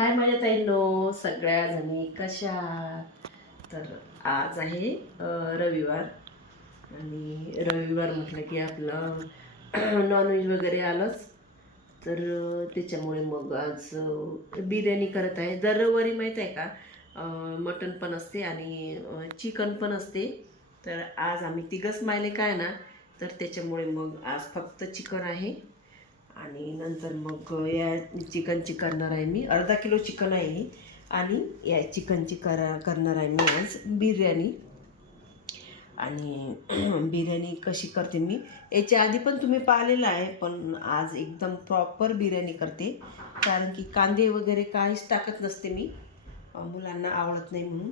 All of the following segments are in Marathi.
हाय माझ्या ताईंनो, सगळ्या जणी कशा आहात? तर आज आहे रविवार आणि रविवार म्हटलं की आपलं नॉनव्हेज वगैरे आलंच. तर त्याच्यामुळे मग आज बिर्याणी करत आहे. दर रविवारी माहीत आहे का, मटण पण असते आणि चिकन पण असते. तर आज आम्ही तिघंच मायले काय ना, तर त्याच्यामुळे मग आज फक्त चिकन आहे. आणि नंतर मग या चिकनची करणार आहे मी. अर्धा किलो चिकन आहे आणि या चिकनची करणार आहे मी आज बिर्याणी. आणि बिर्याणी कशी करते मी याच्या आधी पण तुम्ही पाहिलेलं आहे, पण आज एकदम प्रॉपर बिर्याणी करते. कारण की कांदे वगैरे काहीच टाकत नसते मी, मुलांना आवडत नाही म्हणून.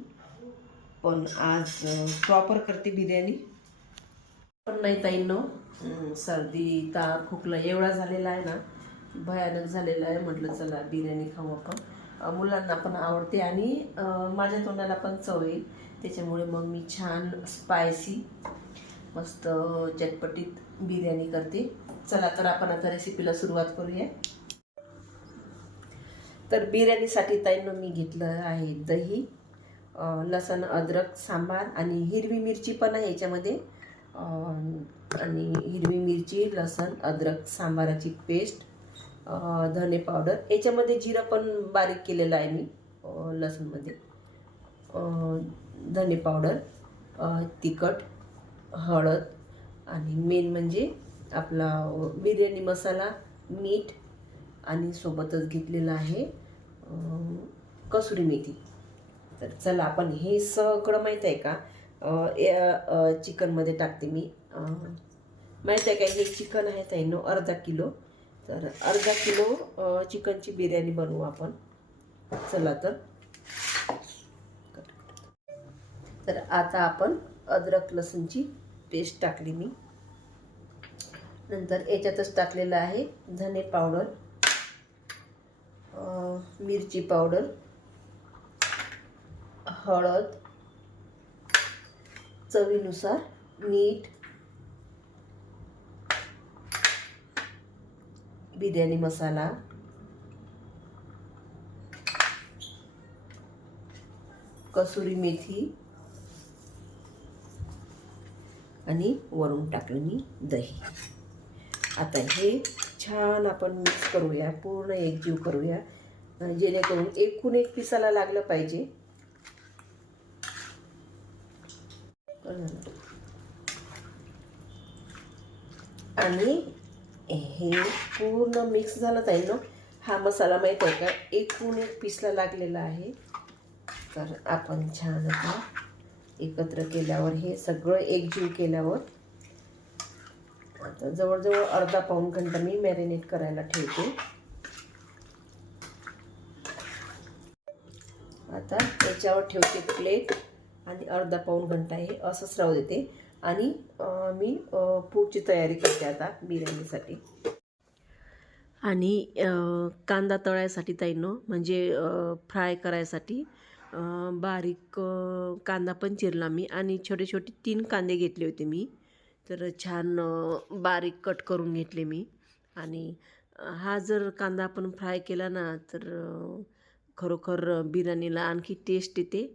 पण आज प्रॉपर करते बिर्याणी. पण नाही ताईंनो, सर्दी ताप खोकला एवढा झालेला आहे ना, भयानक झालेला आहे. म्हटलं चला बिर्याणी खाऊ आपण. मुलांना पण आवडते आणि माझ्या तोंडाला पण चव येईल. त्याच्यामुळे मग मी छान स्पायसी मस्त चटपटीत बिर्याणी करते. चला तर आपण आता रेसिपीला सुरुवात करूया. तर बिर्याणीसाठी ताईंनो मी घेतलं आहे दही, लसण अद्रक सांबार आणि हिरवी मिरची पण आहे याच्यामध्ये. आणि हिरवी मिरची, लसण अद्रक सांबाराची पेस्ट, धने पावडर, याच्यामध्ये जिरं पण बारीक केलेलं आहे मी लसणमध्ये, धने पावडर, तिखट, हळद आणि मेन म्हणजे आपला बिर्याणी मसाला, मीठ आणि सोबतच घेतलेलं आहे कसुरी मेथी. तर चला आपण हे सगळं माहीत आहे का चिकनमध्ये टाकते मी. माहीत आहे का, हे चिकन आहे ताईंनो अर्धा किलो. तर अर्धा किलो चिकनची बिर्याणी बनवू आपण. चला तर आता आपण अद्रक लसूणची पेस्ट टाकली मी. नंतर याच्यातच टाकलेलं आहे धने पावडर, मिरची पावडर, हळद, चवीनुसार मीठ, बिर्याणी मसाला, कसुरी मेथी आणि वरून टाकलं मी दही. आता हे छान आपण मिक्स करूया, पूर्ण एकजीव करूया, जेणेकरून एकूण एक पिसाला लागलं पाहिजे. आणि हे पूर्ण मिक्स झालं ताईंनो. हा मसाला माहीत आहे का, एकूण एक पीसला लागलेला आहे. तर आपण छान आता एकत्र केल्यावर, हे सगळं एकजीव केल्यावर आता जवळजवळ अर्धा पाऊण घंटा मी मॅरिनेट करायला ठेवते. आता याच्यावर ठेवते प्लेट आणि अर्धा पाऊण घंटा हे असंच राहू देते. आणि मी पुढची तयारी करते आता बिर्याणीसाठी. आणि कांदा तळायसाठी ताईंनो, म्हणजे फ्राय करायसाठी बारीक कांदा पण चिरला मी आणि छोटे छोटे 3 कांदे घेतले होते मी. तर छान बारीक कट करून घेतले मी. आणि हा जर कांदा आपण फ्राय केला ना, तर खरोखर बिर्याणीला आणखी टेस्ट येते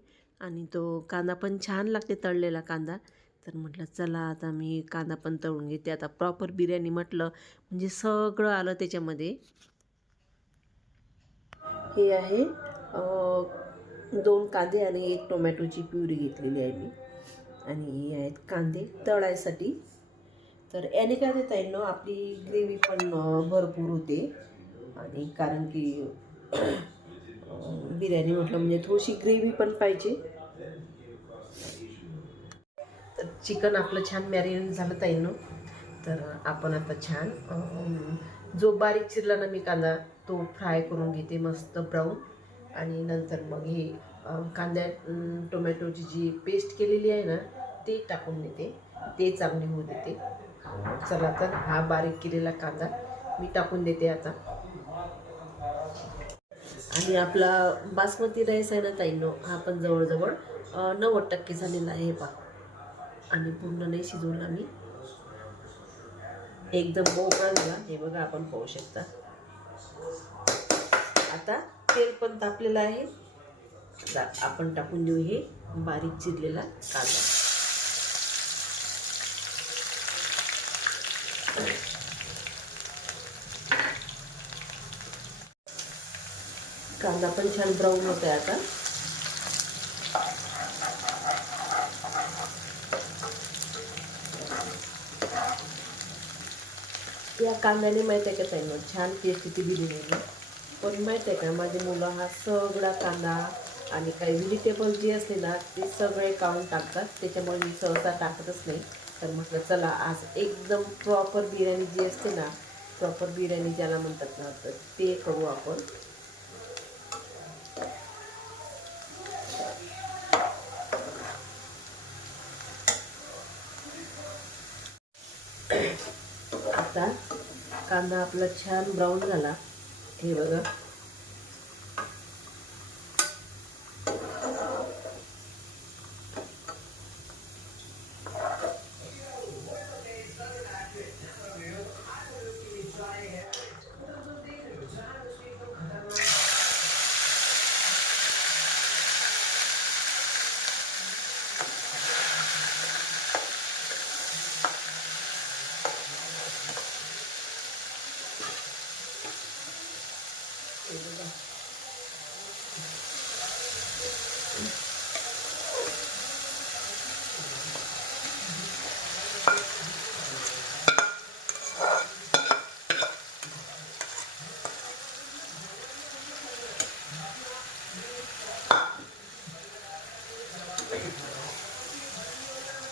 आणि तो कांदा पण छान लागते, तळलेला कांदा. तर म्हटलं चला आता मी कांदा पण तळून घेते. आता प्रॉपर बिर्याणी म्हटलं म्हणजे सगळं आलं त्याच्यामध्ये. हे आहे 2 कांदे आणि 1 टोमॅटोची प्युरी घेतलेली आहे मी. आणि हे आहेत कांदे तळायसाठी. तर याने काय देता येईल ना, आपली ग्रेव्ही पण भरपूर होते. आणि कारण की बिर्याणी म्हटलं म्हणजे थोडीशी ग्रेव्ही पण पाहिजे. तर चिकन आपलं छान मॅरिनेट झालं ताईंनो. तर आपण आता छान जो बारीक चिरला ना मी कांदा, तो फ्राय करून घेते मस्त ब्राऊन. आणि नंतर मग हे कांद्या टोमॅटोची जी पेस्ट केलेली आहे ना, ते टाकून देते, ते चांगली होऊ देते. चला तर हा बारीक केलेला कांदा मी टाकून देते आता. आणि आपला बासमती राईस आहे ना ताईंनो, हा पण जवळजवळ 90% झालेला आहे पा. आणि पूर्ण नाही शिजवला मी, एकदम मोकळा झाला. हे बघा आपण पाहू शकता. आता तेल पण तापलेलं आहे. आता आपण टाकून देऊ हे बारीक चिरलेला कांदा. कांदा पण छान ब्राऊन होत आहे आता. या कांद्याने माहीत आहे का ताईंनो छान टेस्ट ती दिलेली आहे. पण माहीत आहे का माझे मुलं हा सगळा कांदा आणि काही व्हेजिटेबल जे असते ना ते सगळे काढून टाकतात. त्याच्यामुळे मी सहसा टाकतच नाही. तर म्हटलं चला आज एकदम प्रॉपर बिर्याणी जी असते ना, प्रॉपर बिर्याणी ज्याला म्हणतात ना, तर ते करू आपण. आता कांदा आपला छान ब्राऊन झाला. हे बघा,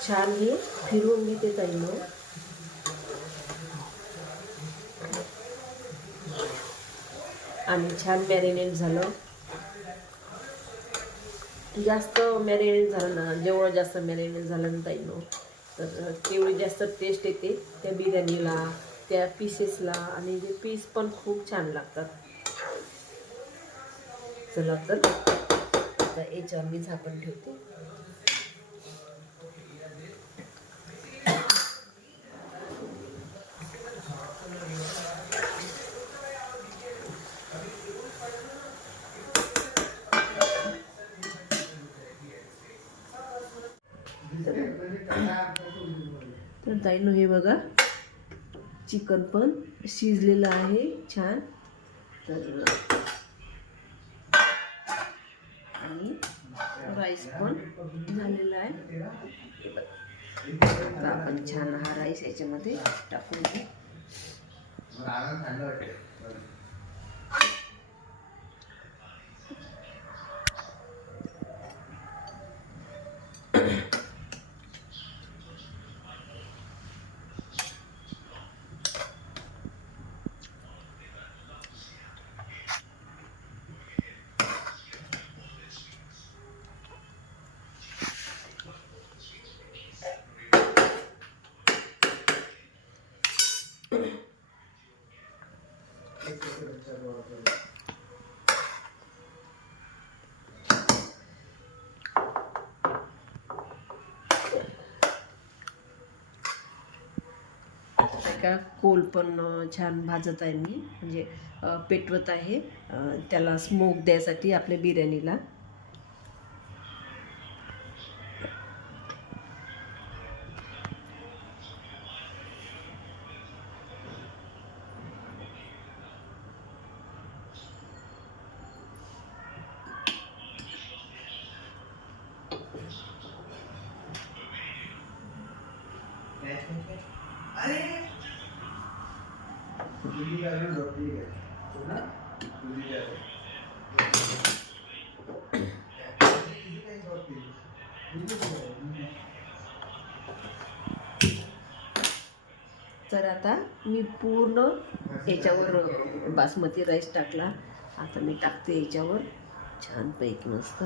छान हे फिरवून घेते ताईंनो. आणि छान मॅरिनेट झालं. जास्त मॅरिनेट झालं ना, जेवढं जास्त मॅरिनेट झालं ना ताईंनो तर तेवढी जास्त टेस्ट येते त्या बिर्याणीला, त्या पीसेसला. आणि ते पीस पण खूप छान लागतात. चला तर आता याच्यावर मी झाकण ठेवते. तर ताईंनो हे बघा, चिकन पण शिजलेलं आहे छान. तर आणि राईस पण झालेला आहे. आता आपण छान हा राईस याच्यामध्ये टाकून घेऊ. का कोल पण छान भाजत आहे मी, म्हणजे पेटवत आहे त्याला स्मोक द्यायसाठी आपल्या बिर्याणीला. तर आता मी पूर्ण याच्यावर बासमती राईस टाकला. आता मी टाकते याच्यावर छानपैकी मस्त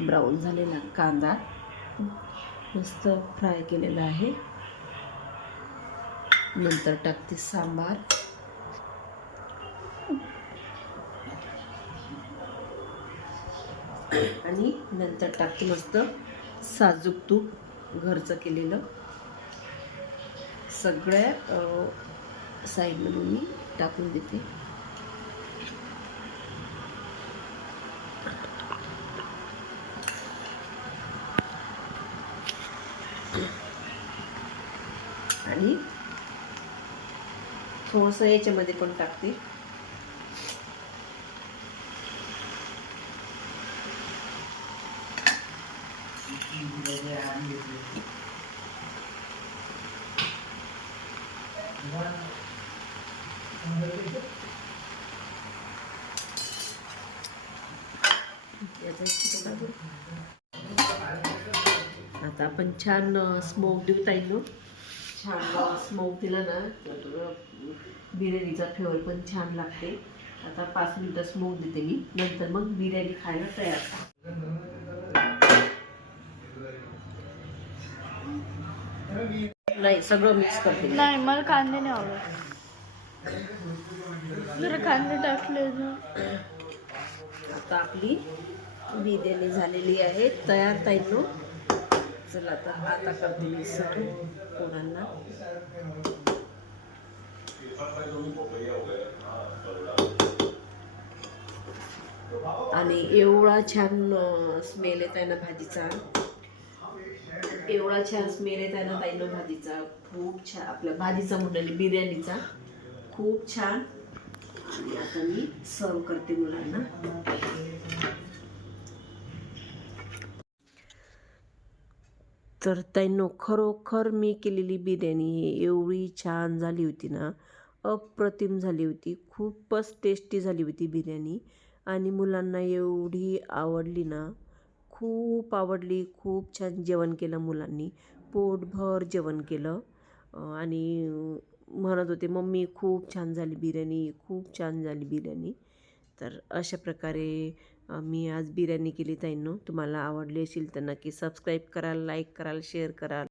ब्राऊन झालेला कांदा, मस्त फ्राय केलेला आहे. नंतर टाकते सांबार, आणि नंतर टाकते मस्त साजूक तूप घरचं केलेलं. सगळ्या साईडमधून मी टाकून देते. आधी थोडंसं याच्यामध्ये पण टाकते. आता आपण छान स्मोक देऊ ताईनो. छान स्मोक दिला ना तर बिर्याणीचा फ्लेवर पण छान लागते. आता 5 मिनिटं स्मोक देते मी, नंतर मग बिर्याणी खायला तयार. नाही सगळं मिक्स करते. नाही मला कांदे नाही आवडत. जरा कांदे टाकले ना. आता आपली बिर्याणी झालेली आहे तयार ताईनो. चला आता करते मी सर्व कोणाला. आणि एवढा छान स्मेल येत आहे ना भाजीचा, एवढा छान स्मेल येत आहे ना ताईनो भाजीचा. खूप छान आपल्या भाजीचा म्हणाली बिर्याणीचा खूप छान. आणि आता मी सर्व करते मुलांना. तर ताईंनो खरोखर मी केलेली बिर्याणी एवढी छान झाली होती ना, अप्रतिम झाली होती. खूपच टेस्टी झाली होती बिर्याणी आणि मुलांना एवढी आवडली ना, खूप आवडली. खूप छान जेवण केलं मुलांनी, पोटभर जेवण केलं आणि म्हणत होते मम्मी खूप छान झाली बिर्याणी, खूप छान झाली बिर्याणी. तर अशा प्रकारे मी आज बिर्याणी केली ताईंनो. तुम्हाला आवडली असेल तर नक्की सबस्क्राईब कराल, लाईक कराल, शेअर कराल.